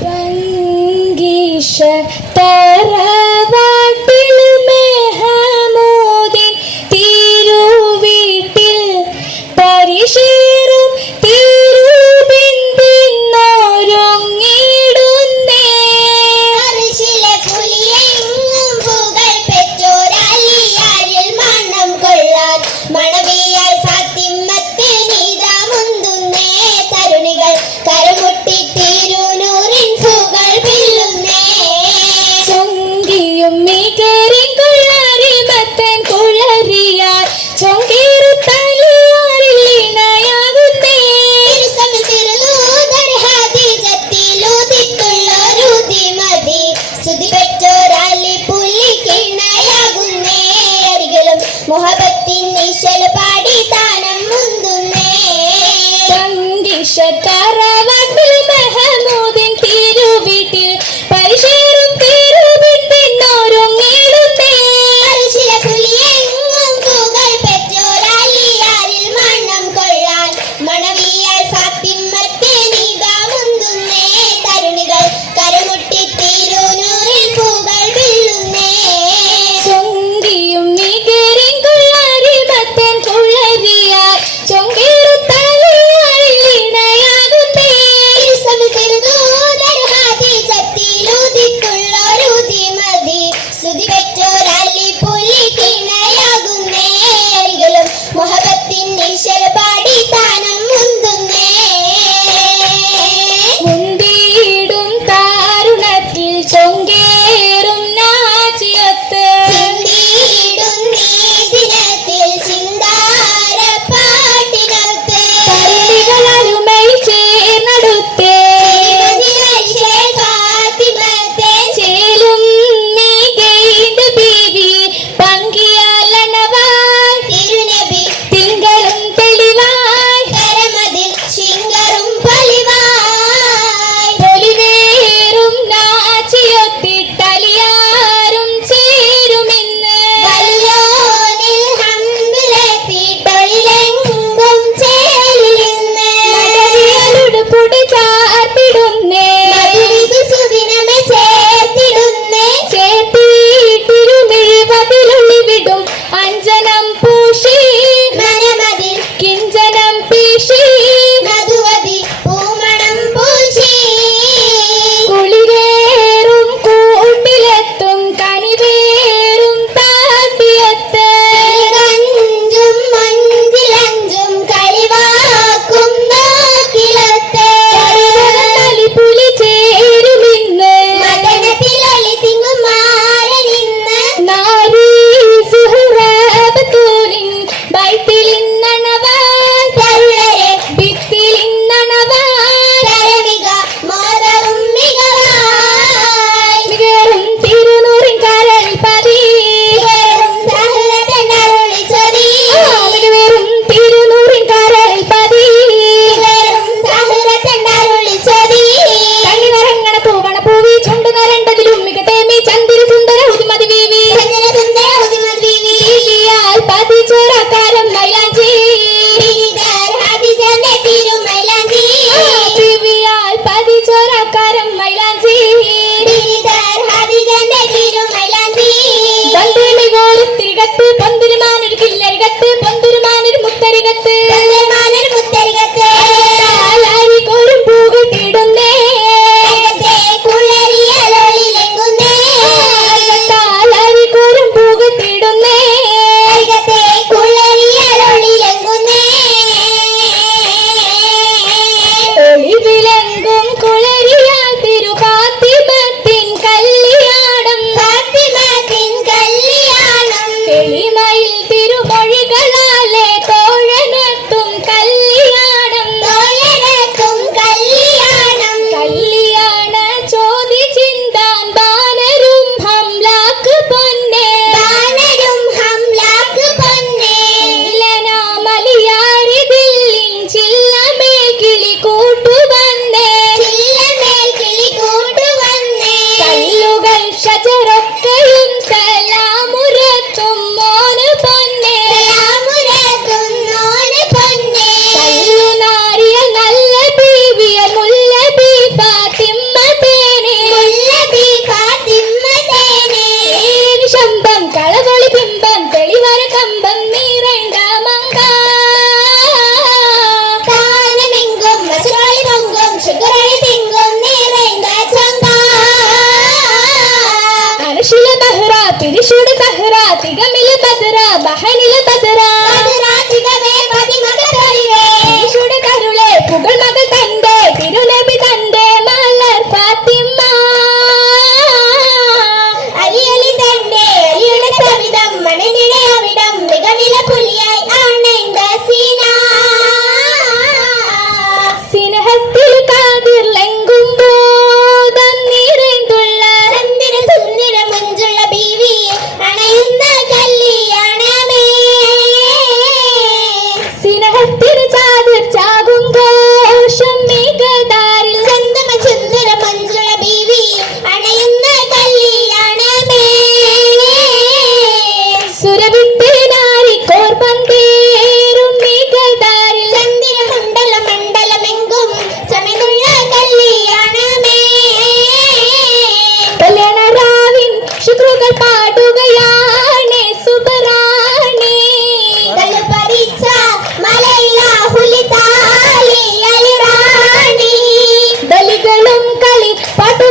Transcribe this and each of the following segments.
പങ്കീഷ തരാ shatara ऋषिल बहरा त्रिशूल सहरा गमिले बदरा बहनिल बदरा। बदरा तिगवे पति मदरिवे ऋषिले करुले पुगल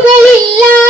yeah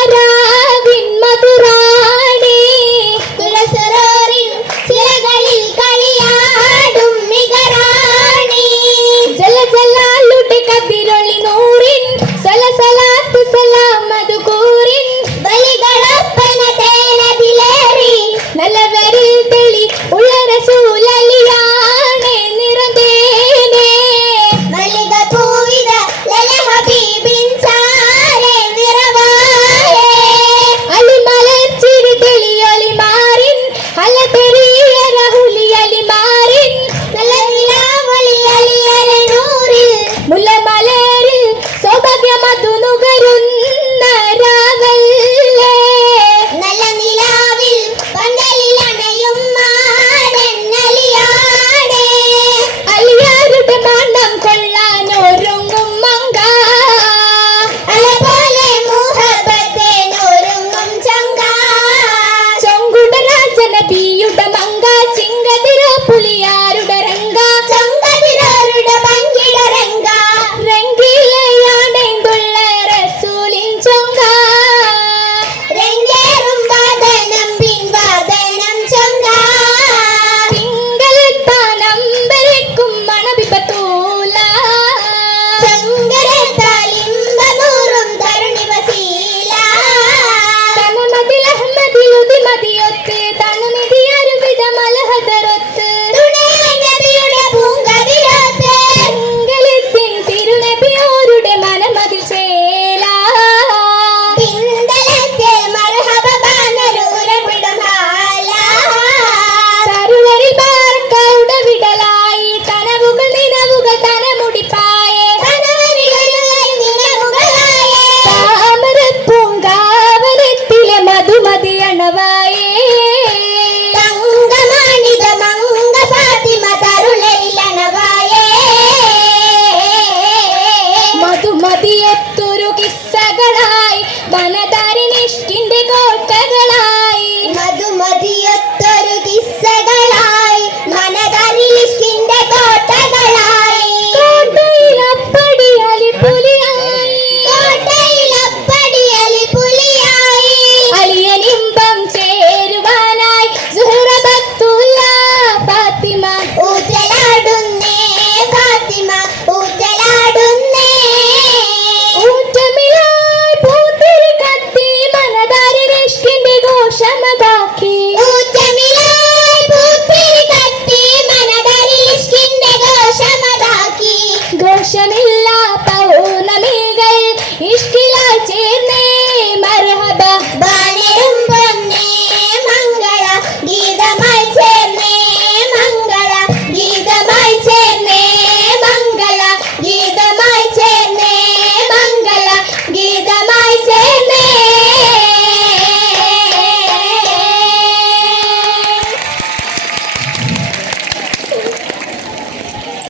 chama